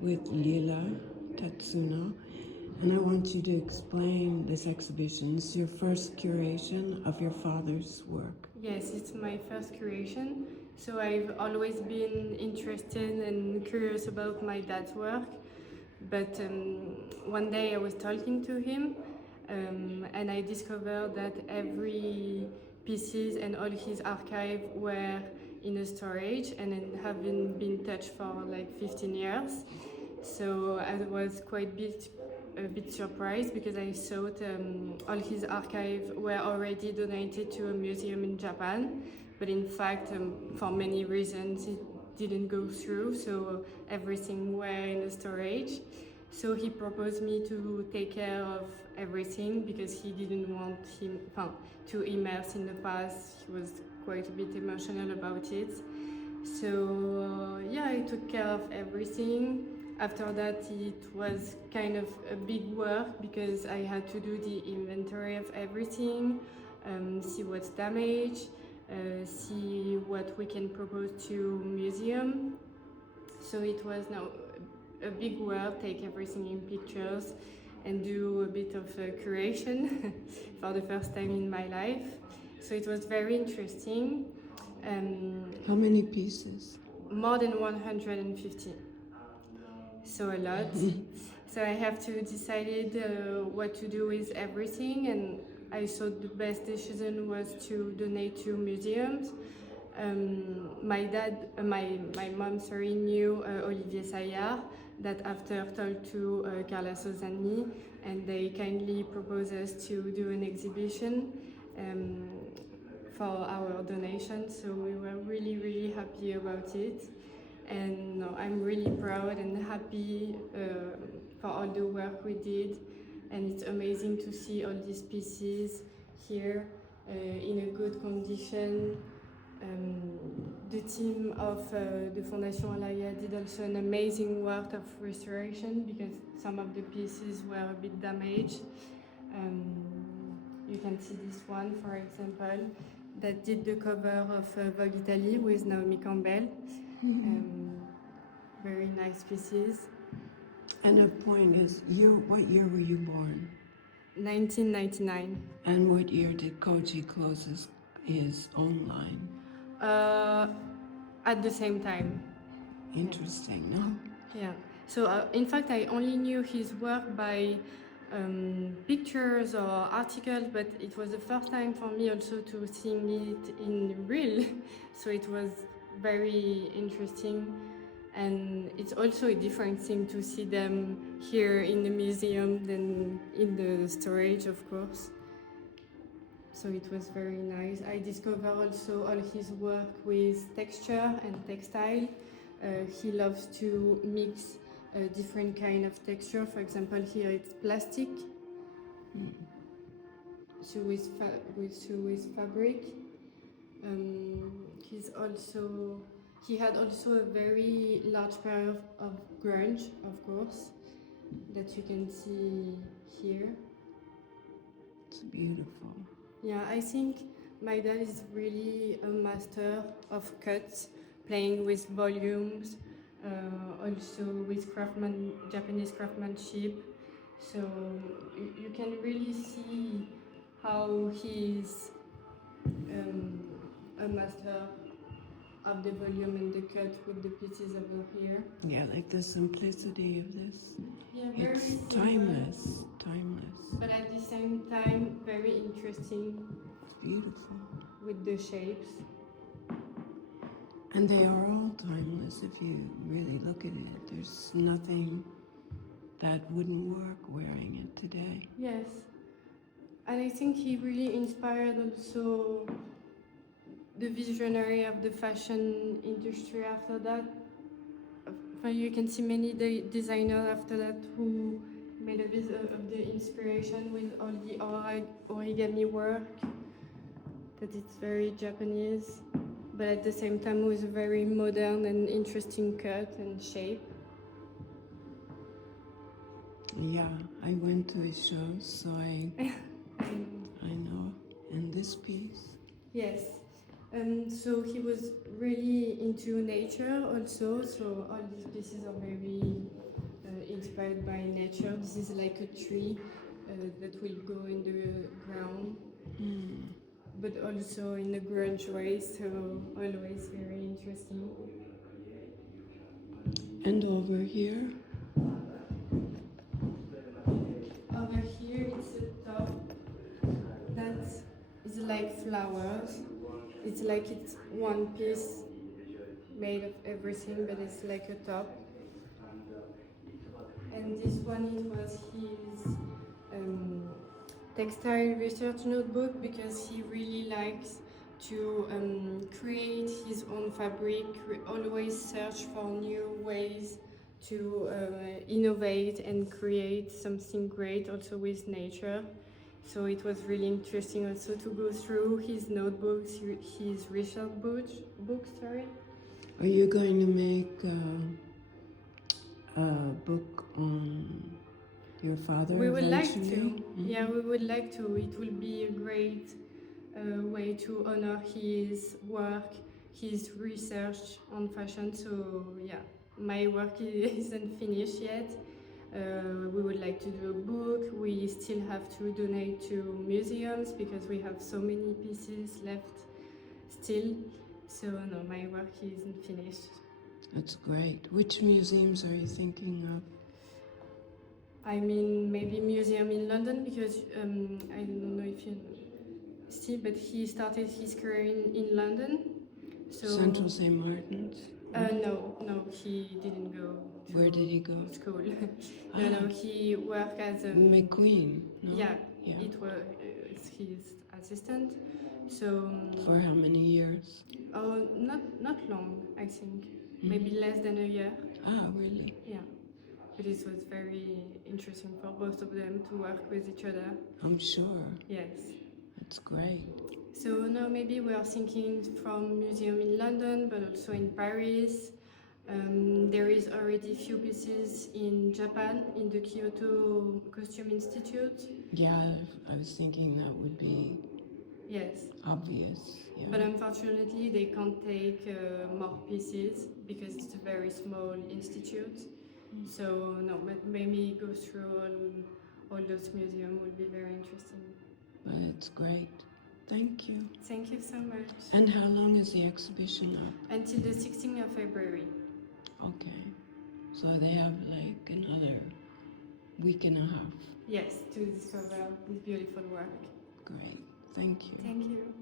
with Lila Tatsuno, and I want you to explain this exhibition. It's your first curation of your father's work. Yes, it's my first curation. So I've always been interested and curious about my dad's work. But one day I was talking to him, and I discovered that every pieces and all his archive were in a storage and haven't been touched for like 15 years. So I was a bit surprised because I thought all his archive were already donated to a museum in Japan, but in fact, for many reasons, it didn't go through. So everything were in the storage. So he proposed me to take care of everything because he didn't want him to immerse in the past. He was quite a bit emotional about it. So yeah, I took care of everything. After that, it was kind of a big work because I had to do the inventory of everything, see what's damaged, see what we can propose to museum. So it was now a big work, take everything in pictures and do a bit of curation for the first time in my life. So it was very interesting. How many pieces? More than 150. So a lot. So I have to decide what to do with everything, and I thought the best decision was to donate to museums. My mom, knew Olivier Saillard, that after told to Carla Sozani, and they kindly proposed us to do an exhibition for our donation. So we were really, really happy about it. And no, I'm really proud and happy for all the work we did. And it's amazing to see all these pieces here in a good condition. The team of the Fondation Alaya did also an amazing work of restoration because some of the pieces were a bit damaged. You can see this one, for example, that did the cover of Vogue Italy with Naomi Campbell. Very nice pieces. And the point is, what year were you born? 1999. And what year did Koji close his own line? At the same time. Interesting, no? Yeah. So in fact, I only knew his work by pictures or articles, but it was the first time for me also to see it in real. So it was very interesting. And it's also a different thing to see them here in the museum than in the storage, of course. So it was very nice. I discovered also all his work with texture and textile. He loves to mix different kind of texture. For example, here it's plastic. So with fabric. He had also a very large period of grunge, of course, that you can see here. It's beautiful. Yeah, I think my dad is really a master of cuts, playing with volumes, also with Japanese craftsmanship. So you can really see how he's a master of the volume and the cut with the pieces over here. Yeah, like the simplicity of this. Yeah, very it's simple, timeless. but at the same time very interesting. It's beautiful. With the shapes. And they are all timeless if you really look at it. There's nothing that wouldn't work wearing it today. Yes. And I think he really inspired also the visionary of the fashion industry after that. You can see many designers after that who made a bit of the inspiration with all the origami work, that it's very Japanese, but at the same time with a very modern and interesting cut and shape. Yeah, I went to his shows, so I know. And this piece? Yes. So he was really into nature also. So all these pieces are very inspired by nature. This is like a tree that will go in the ground, but also in a grunge way. So always very interesting. And over here? Over here it's a top that is like flowers. It's like it's one piece made of everything, but it's like a top. And this one it was his textile research notebook because he really likes to create his own fabric, always search for new ways to innovate and create something great also with nature. So it was really interesting also to go through his notebooks, his research books, sorry. Are you going to make a book on your father We would like eventually? to. Yeah, we would like to. It will be a great way to honor his work, his research on fashion. So yeah, my work isn't finished yet. We would like to do a book. We still have to donate to museums because we have so many pieces left still. So no, my work isn't finished. That's great. Which museums are you thinking of? I mean, maybe museum in London because I don't know if you see, but he started his career in London. So Central St. Martin's? no, he didn't go. Where did he go? School. No, he worked as McQueen, no? Yeah, Yeah. it was his assistant. So For how many years? oh, not long, I think. Maybe less than a year. Ah, really? Yeah. But it was very interesting for both of them to work with each other. I'm sure. Yes. That's great. So now maybe we are thinking from museum in London, but also in Paris. There is already few pieces in Japan, in the Kyoto Costume Institute. Yeah, I was thinking that would be Yes. obvious. Yeah. But unfortunately, they can't take more pieces because it's a very small institute. So no, but maybe go through all those museums would be very interesting. But it's great. Thank you. Thank you so much. And how long is the exhibition up? Until the 16th of February. Okay. So they have like another week and a half. Yes, to discover this beautiful work. Great. Thank you. Thank you.